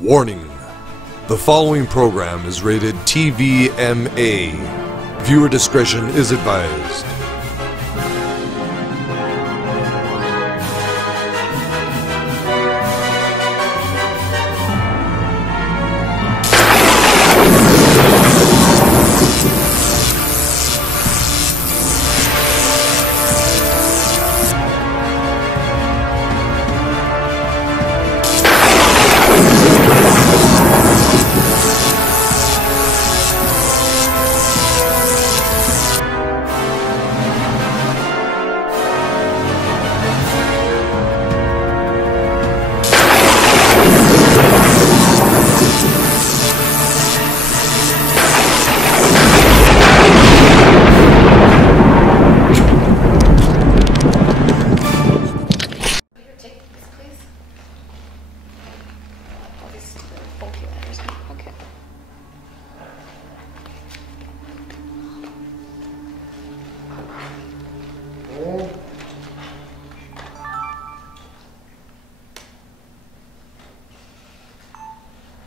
Warning: the following program is rated TVMA. Viewer discretion is advised.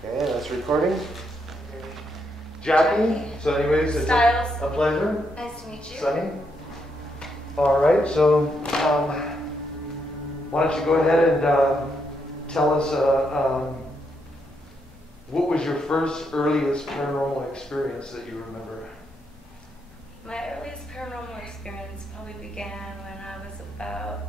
Okay, that's recording. Jackie, so anyways, it's a pleasure. Nice to meet you. Sunny. All right, so why don't you go ahead and tell us what was your first earliest paranormal experience that you remember? My earliest paranormal experience probably began when I was about,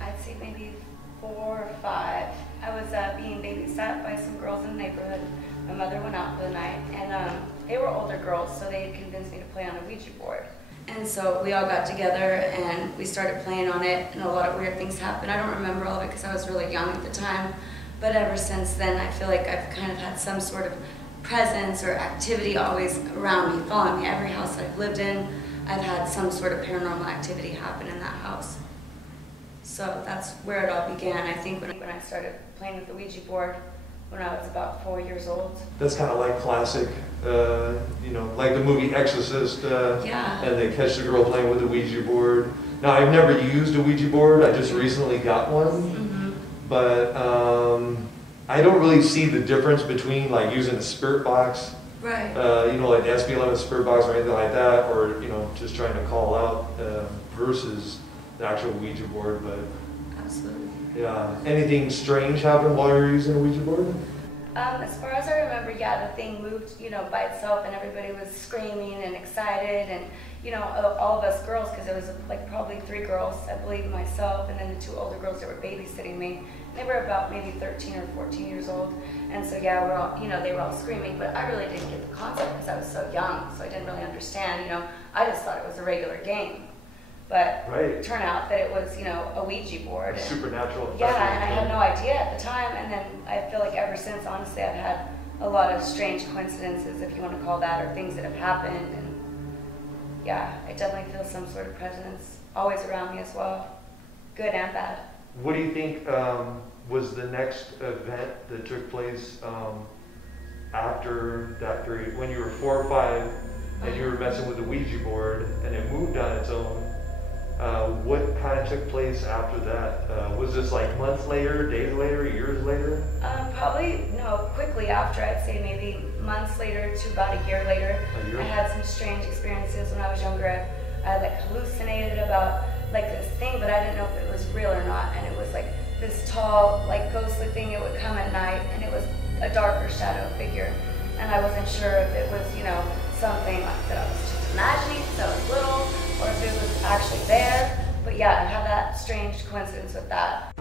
I'd say maybe 4 or 5. I was being babysat by some girls in the neighborhood. My mother went out for the night, and they were older girls, so they had convinced me to play on a Ouija board. And so we all got together and we started playing on it, and a lot of weird things happened. I don't remember all of it because I was really young at the time, but ever since then I feel like I've kind of had some sort of presence or activity always around me, following me. Every house I've lived in, I've had some sort of paranormal activity happen in that house. So that's where it all began, I think, when I started playing with the Ouija board when I was about 4 years old. That's kind of like classic, you know, like the movie Exorcist, yeah. And they catch the girl playing with the Ouija board. Now, I've never used a Ouija board, I just recently got one, but I don't really see the difference between like using a spirit box, right? You know, like the SB11 spirit box or anything like that, or, you know, just trying to call out versus the actual Ouija board. But absolutely. Yeah. Anything strange happened while you were using a Ouija board? As far as I remember, yeah, the thing moved, you know, by itself, and everybody was screaming and excited, and, you know, all of us girls, because it was like probably 3 girls, I believe, myself, and then the 2 older girls that were babysitting me. They were about maybe 13 or 14 years old, and so yeah, we're all, you know, they were all screaming, but I really didn't get the concept because I was so young, so I didn't really understand, you know. I just thought it was a regular game. But it turned out that it was, you know, a Ouija board. Supernatural. Yeah, and I had no idea at the time, and then I feel like ever since, honestly, I've had a lot of strange coincidences, if you want to call that, or things that have happened, and yeah, I definitely feel some sort of presence always around me as well, good and bad. What do you think was the next event that took place after that period, when you were 4 or 5 and you were messing with the Ouija board and it moved on its own? What kind of took place after that? Was this like months later, days later, years later? Probably, no, quickly after. I'd say maybe months later to about a year later. I had some strange experiences when I was younger. I like hallucinated about like this thing, but I didn't know if it was real or not. And it was like this tall, like ghostly thing. It would come at night, and it was a darker shadow figure. And I wasn't sure if it was, you know, something like that I was just imagining since I was little, or if it was actually there. But yeah, I had that strange coincidence with that.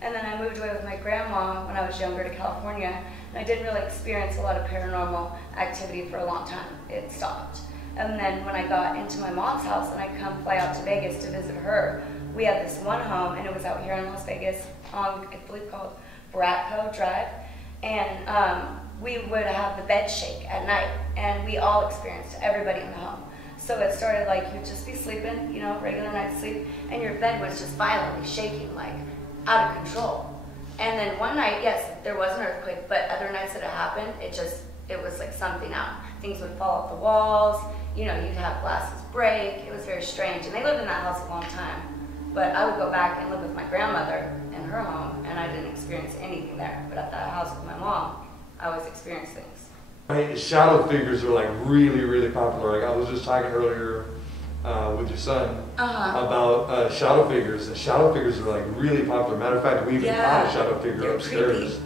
And then I moved away with my grandma when I was younger to California, and I didn't really experience a lot of paranormal activity for a long time. It stopped. And then when I got into my mom's house and I'd come fly out to Vegas to visit her, we had this one home, and it was out here in Las Vegas on, I believe, called Bratco Drive. And we would have the bed shake at night, and we all experienced it, everybody in the home. So it started like you'd just be sleeping, you know, regular night's sleep, and your bed was just violently shaking, like out of control. And then one night, yes, there was an earthquake, but other nights that it happened, it just it was like something out. Things would fall off the walls, you know, you'd have glasses break. It was very strange. And they lived in that house a long time. But I would go back and live with my grandmother in her home, and I didn't experience anything there. But at that house with my mom, I always experienced things. Right, shadow figures are like really, really popular. Like I was just talking earlier with your son about shadow figures. And shadow figures are like really popular. Matter of fact, we even had a shadow figure upstairs.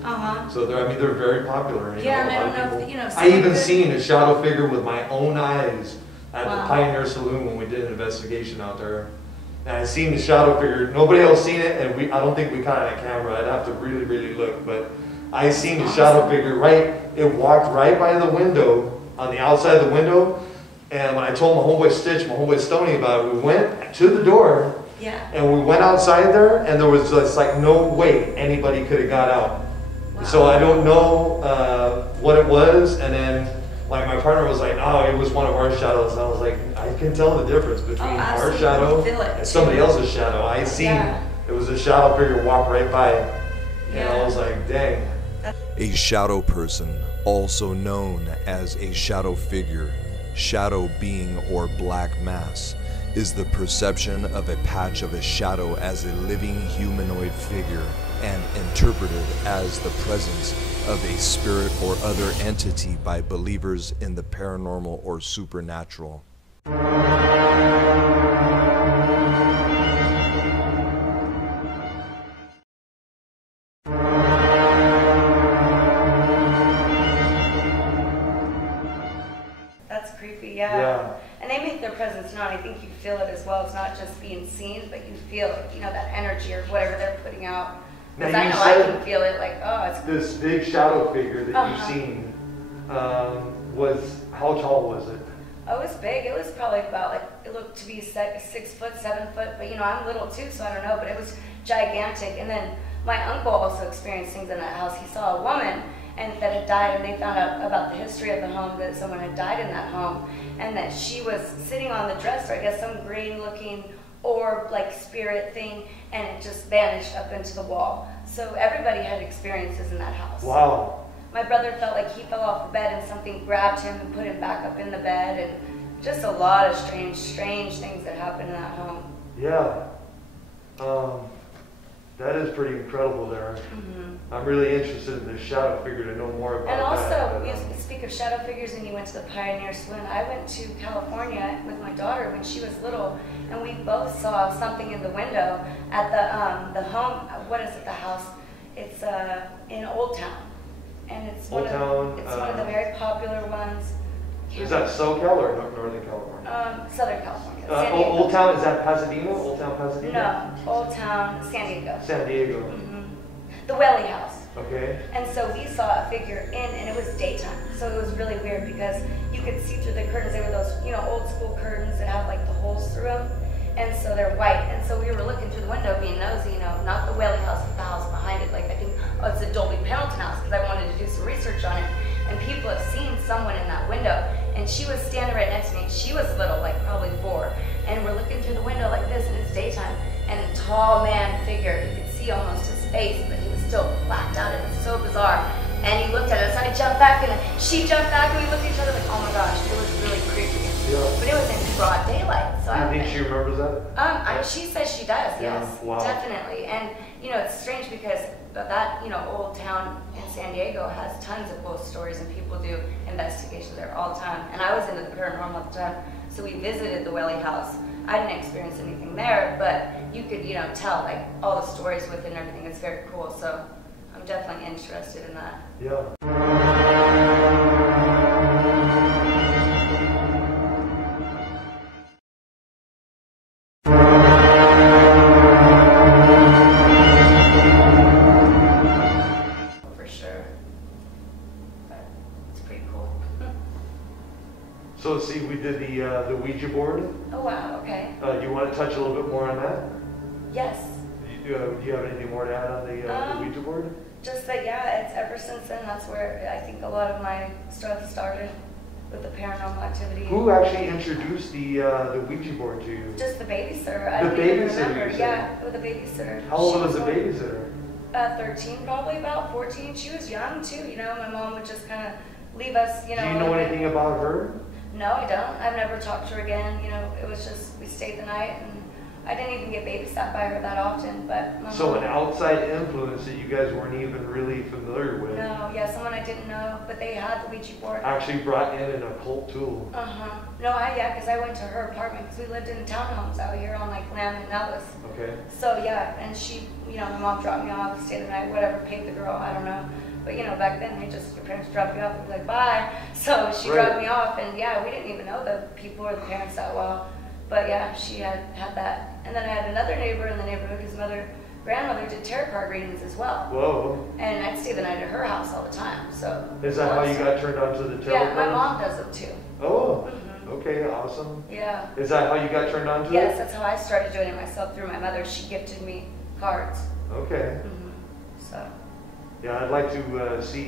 So they're very popular. You know, and I don't know if, you know. I even seen a shadow figure with my own eyes at the Pioneer Saloon when we did an investigation out there. And I seen the shadow figure. Nobody else seen it, and I don't think we caught it on camera. I'd have to really, really look, but I seen the shadow figure it walked right by the window, on the outside of the window, and when I told my homeboy Stich, my homeboy Stoney about it, we went to the door, and we went outside there, and there was just like no way anybody could have got out. So I don't know what it was, and then like my partner was like, no, it was one of our shadows, and I was like, I can tell the difference between our shadow and somebody else's shadow. I seen it was a shadow figure walk right by, and I was like, dang. A shadow person, also known as a shadow figure, shadow being, or black mass, is the perception of a patch of a shadow as a living humanoid figure and interpreted as the presence of a spirit or other entity by believers in the paranormal or supernatural. That's creepy, yeah. And they make their presence known. I think you feel it as well. It's not just being seen, but you feel it, you know, that energy or whatever they're putting out. Because I know I can feel it, like, oh, it's... This big shadow figure that you've seen, how tall was it? Oh, it was big. It was probably about, like, it looked to be 6 foot, 7 foot, but, you know, I'm little too, so I don't know, but it was gigantic. And then my uncle also experienced things in that house. He saw a woman that had died, and they found out about the history of the home, that someone had died in that home, and that she was sitting on the dresser, I guess some green-looking orb, like spirit thing, and it just vanished up into the wall. So everybody had experiences in that house. Wow. My brother felt like he fell off the bed and something grabbed him and put him back up in the bed, and just a lot of strange things that happened in that home. Yeah. That is pretty incredible there. I'm really interested in this shadow figure to know more about and also, that. you speak of shadow figures and you went to the Pioneer Saloon. I went to California with my daughter when she was little, and we both saw something in the window at the home, what is it, the house? It's in Old Town. And it's one of the very popular ones. Is that SoCal or Northern California? Southern California. Old Town, is that Pasadena? Old Town, Pasadena? No, Old Town, San Diego. San Diego. The Welly House. Okay. And so we saw a figure in, and it was daytime. So it was really weird because you could see through the curtains. They were those, you know, old school curtains that have like the holes through them. And so they're white. And so we were looking through the window being nosy, you know, not the Welly House, but the house behind it. Like I think, it's the Dolby Pendleton house, because I wanted to do some research on it. And people have seen someone in that window. And she was standing right next to me. She was little, like probably 4. And we're looking through the window like this, and it's daytime. And a tall man figure, you could see almost his face, but he was still blacked out. It was so bizarre. And he looked at us, and I jumped back, and she jumped back, and we looked at each other like, oh my gosh, it was really creepy. Yeah. But it was in broad daylight. So you think she remembers that? She says she does, yeah. Yes, wow. Definitely. And, you know, it's strange because that, you know, Old Town in San Diego has tons of ghost stories, and people do investigations there all the time. And I was into the paranormal at the time, so we visited the Welly House. I didn't experience anything there, but you could, you know, tell like all the stories with it and everything. It's very cool. So I'm definitely interested in that. Yeah. For sure. But it's pretty cool. So let's see, we did the Ouija board. Oh wow, okay. Do you want to touch a little bit more on that? Yes. Do you have anything more to add on the Ouija board? Just that, yeah, it's ever since then, that's where I think a lot of my stuff started with the paranormal activity. Who actually introduced the Ouija board to you? Just the babysitter. I The don't even babysitter, remember. you said? Yeah, with the babysitter. How old was the babysitter? 13, probably about 14. She was young too, you know. My mom would just kind of leave us, you know. Do you know anything about her? No, I don't. I've never talked to her again. You know, it was just, we stayed the night, and I didn't even get babysat by her that often, but my So mom, an outside influence that you guys weren't even really familiar with no, yeah, someone I didn't know, but they had the Ouija board. actually brought in an occult tool. No, yeah, because I went to her apartment, because we lived in townhomes out here on like Lamb and Ellis. Okay. So yeah, and she, you know, my mom dropped me off, stayed the night, whatever, paid the girl, I don't know. But you know, back then, your parents dropped you off and be like, bye. So she Right. dropped me off, and yeah, we didn't even know the people or the parents that well. But yeah, she had that. And then I had another neighbor in the neighborhood whose grandmother did tarot card readings as well. Whoa. And I'd stay the night at her house all the time. So Is that how you got turned on to the tarot yeah, my cards? mom does them too. Oh, Mhm. okay, awesome. Yeah. Is that how you got turned on to Yes, it? that's how I started doing it myself through my mother. She gifted me cards. Okay. So Yeah, I'd like to see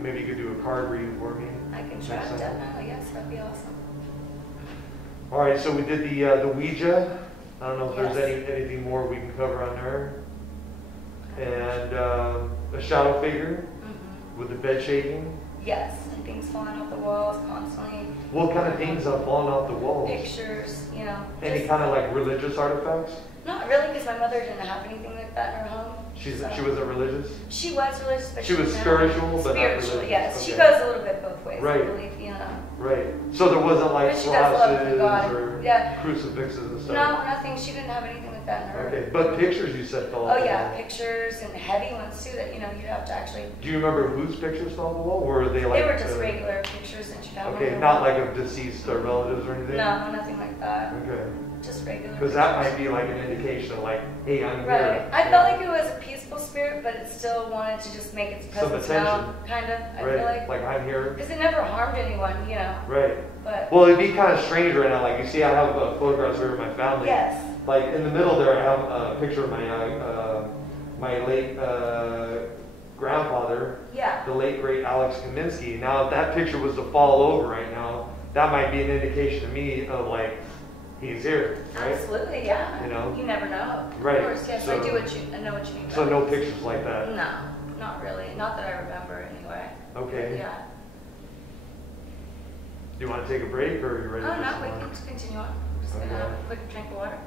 maybe you could do a card reading for me. I can try next it, time. definitely. Yes, that'd be awesome. All right, so we did the Ouija. I don't know if Yes. there's anything more we can cover on there. And a shadow figure with the bed shaking. Yes, and things falling off the walls constantly. What kind of things have fallen off the walls? Pictures, you know. Any just- kind of like religious artifacts? Not really, because my mother didn't have anything like that in her home. She so- wasn't religious? She was religious, but She was didn't spiritual, have- but not spiritual, religious. yes. She Okay. goes a little bit both ways, Right. I believe, you know. Right. So there wasn't like But she does love crosses God. or Yeah. crucifixes and stuff? No, nothing. She didn't have anything like that in her. Okay, but pictures you said fell off Oh the yeah, wall. pictures and heavy ones too that, you know, you'd have to actually. Do you remember whose pictures fell off the wall? Or were they like... They were just regular pictures and she'd have Okay, them. not like of deceased or relatives or anything? No, nothing like that. Okay. Just regular. Because that pictures. might be like an indication of like, hey, I'm Right. here. I felt like it was a peaceful spirit, but it still wanted to just make its Some presence attention. known, kind of. I feel Right, like. I'm here. Because it never harmed anyone, you know. Right. But. Well, it'd be kind of strange right now. Like, you see, I have photographs here of my family. Yes. Like, in the middle there, I have a picture of my late grandfather, Yeah. the late, great Alex Kaminsky. Now, if that picture was to fall over right now, that might be an indication to me of, like, he's here, right? Absolutely, yeah. You know? You never know. Right. Of course, yes. So- I know what you mean. So by no that. pictures like that? No, not really. Not that I remember anyway. Okay. Yeah. Do you want to take a break, or are you ready Oh, for no, some we more? can just continue on. I'm just going to Okay. have a quick drink of water.